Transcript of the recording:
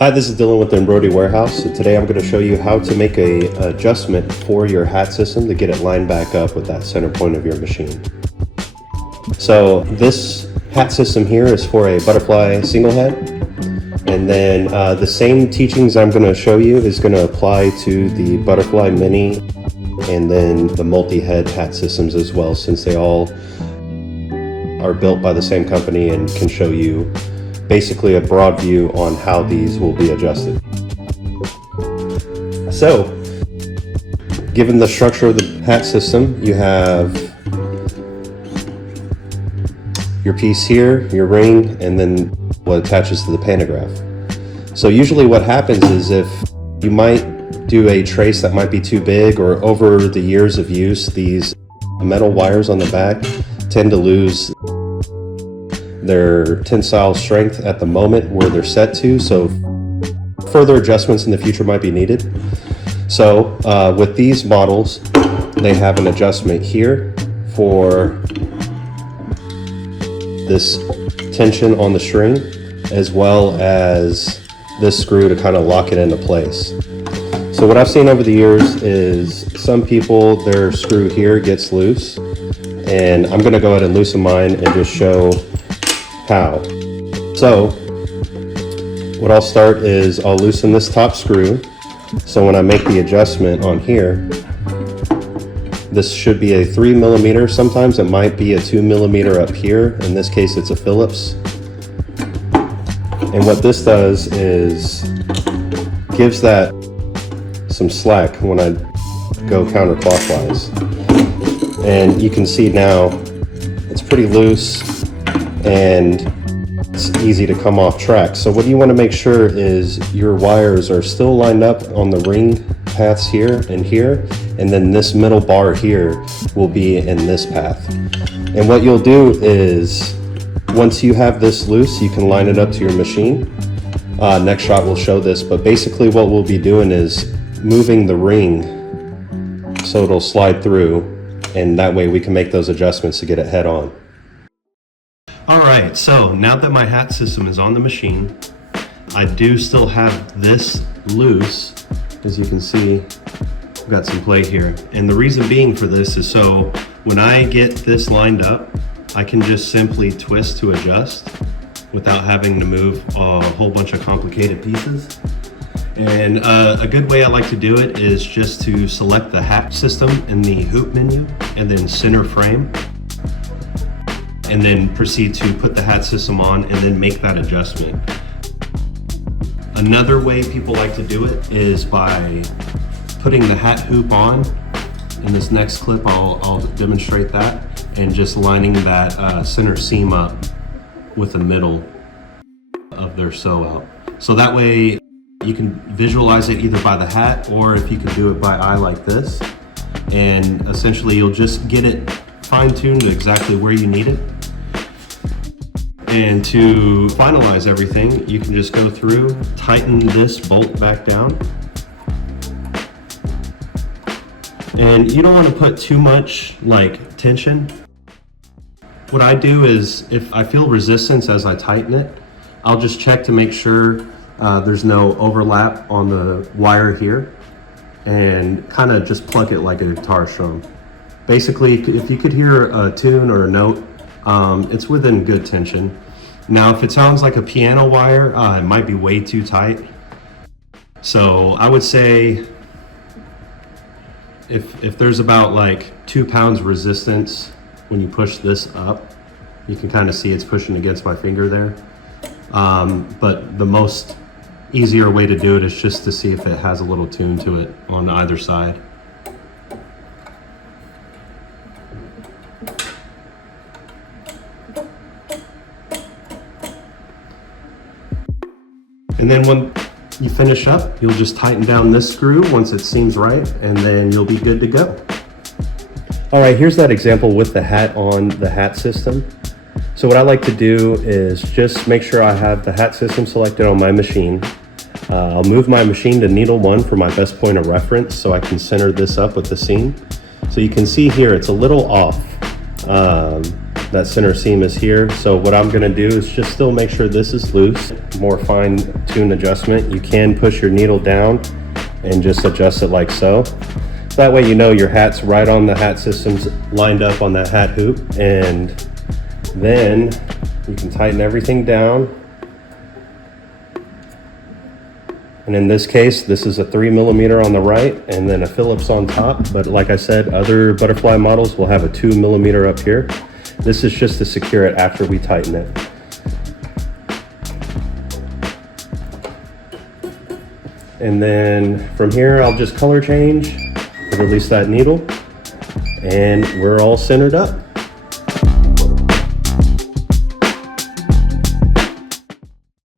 Hi, this is Dylan with the Embroidery Warehouse. So today I'm going to show you how to make an adjustment for your hat system to get it lined back up with that center point of your machine. So this hat system here is for a butterfly single head, and then the same teachings I'm going to show you is going to apply to the butterfly mini and then the multi-head hat systems as well, since they all are built by the same company and can show you basically a broad view on how these will be adjusted. So, given the structure of the hat system, you have your piece here, your ring, and then what attaches to the pantograph. So usually what happens is if you might do a trace that might be too big, or over the years of use, these metal wires on the back tend to lose their tensile strength at the moment where they're set to, so further adjustments in the future might be needed. So with these models, they have an adjustment here for this tension on the string, as well as this screw to kind of lock it into place. So what I've seen over the years is some people, their screw here gets loose, and I'm going to go ahead and loosen mine and just show how. So what I'll start is I'll loosen this top screw. So when I make the adjustment on here, this should be a 3 millimeter. Sometimes it might be a 2 millimeter up here. In this case, it's a Phillips. And what this does is gives that some slack when I go counterclockwise. And you can see now it's pretty loose and it's easy to come off track. So what you want to make sure is your wires are still lined up on the ring paths here, and then this middle bar here will be in this path. And what you'll do is, once you have this loose, you can line it up to your machine. Next shot will show this, but basically what we'll be doing is moving the ring so it'll slide through, and that way we can make those adjustments to get it head on. Alright, so now that my hat system is on the machine, I do still have this loose. As you can see, I've got some play here. And the reason being for this is so when I get this lined up, I can just simply twist to adjust without having to move a whole bunch of complicated pieces. And a good way I like to do it is just to select the hat system in the hoop menu and then center frame, and then proceed to put the hat system on and then make that adjustment. Another way people like to do it is by putting the hat hoop on. In this next clip, I'll demonstrate that, and just lining that center seam up with the middle of their sew out. So that way you can visualize it either by the hat, or if you can do it by eye like this, and essentially you'll just get it fine-tuned to exactly where you need it. And to finalize everything, you can just go through, tighten this bolt back down. And you don't want to put too much tension. What I do is, if I feel resistance as I tighten it, I'll just check to make sure there's no overlap on the wire here, and kind of just pluck it like a guitar strum. Basically, if you could hear a tune or a note, it's within good tension. Now, if it sounds like a piano wire, it might be way too tight. So I would say if there's about 2 pounds resistance when you push this up, you can kind of see it's pushing against my finger there. But the most easier way to do it is just to see if it has a little tune to it on either side. And then when you finish up, you'll just tighten down this screw once it seems right, and then you'll be good to go. All right, here's that example with the hat on the hat system. So what I like to do is just make sure I have the hat system selected on my machine. I'll move my machine to needle 1 for my best point of reference, so I can center this up with the seam. So you can see here it's a little off. That center seam is here. So what I'm gonna do is just still make sure this is loose. More fine-tuned adjustment. You can push your needle down and just adjust it like so. That way you know your hat's right on the hat systems, lined up on that hat hoop, and then you can tighten everything down. And in this case, this is a 3mm on the right and then a Phillips on top. But like I said, other butterfly models will have a 2mm up here. This is just to secure it after we tighten it. And then from here, I'll just color change, release that needle, and we're all centered up.